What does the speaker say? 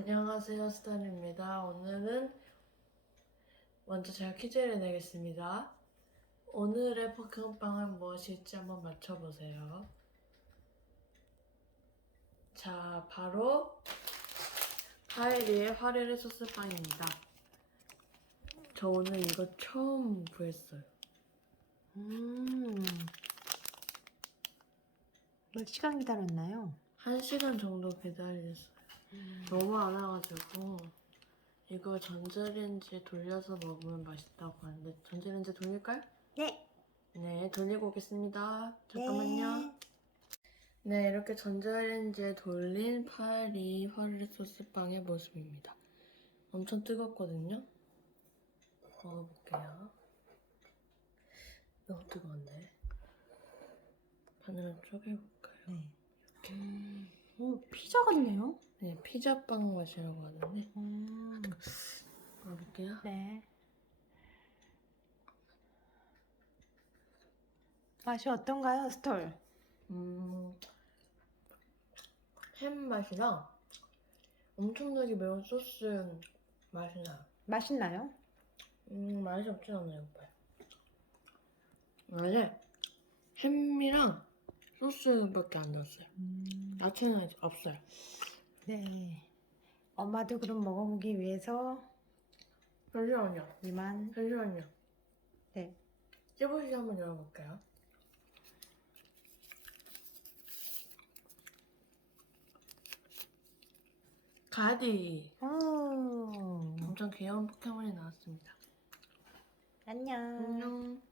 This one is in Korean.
안녕하세요, 스탄입니다. 오늘은 먼저 제가 퀴즈를 내겠습니다. 오늘의 포켓몬빵은 무엇일지 한번 맞춰보세요. 자, 바로 파이리의 화려의 소스빵입니다. 저 오늘 이거 처음 구했어요. 음. 몇 시간 기다렸나요? 한 시간 정도 기다렸어요. 너무 안 와가지고 이거 전자레인지에 돌려서 먹으면 맛있다고 하는데 전자레인지 돌릴까요? 네. 네, 돌리고 오겠습니다. 잠깐만요. 네, 이렇게 전자레인지에 돌린 파리 화르르 소스빵의 모습입니다. 엄청 뜨겁거든요. 먹어볼게요. 너무 뜨거운데. 바늘을 쪼개볼까요? 네. 음. 오, 피자 같네요. 네, 피자빵 맛이라고 하는데. 음. 먹어볼게요. 네. 맛이 어떤가요, 스톨? 음, 햄 맛이랑 엄청나게 매운 소스 맛이 나요. 맛있나요? 음, 맛이 없진 않아요, 오빠요. 원래 햄이랑 소스밖에 안 넣었어요. 음. 야채는 없어요. 네. 엄마도 그럼 먹어보기 위해서 잠시만요. 이만. 잠시만요. 네. 찌보시 한번 열어볼게요. 가디. 오. 엄청 귀여운 포켓몬이 나왔습니다. 안녕. 안녕.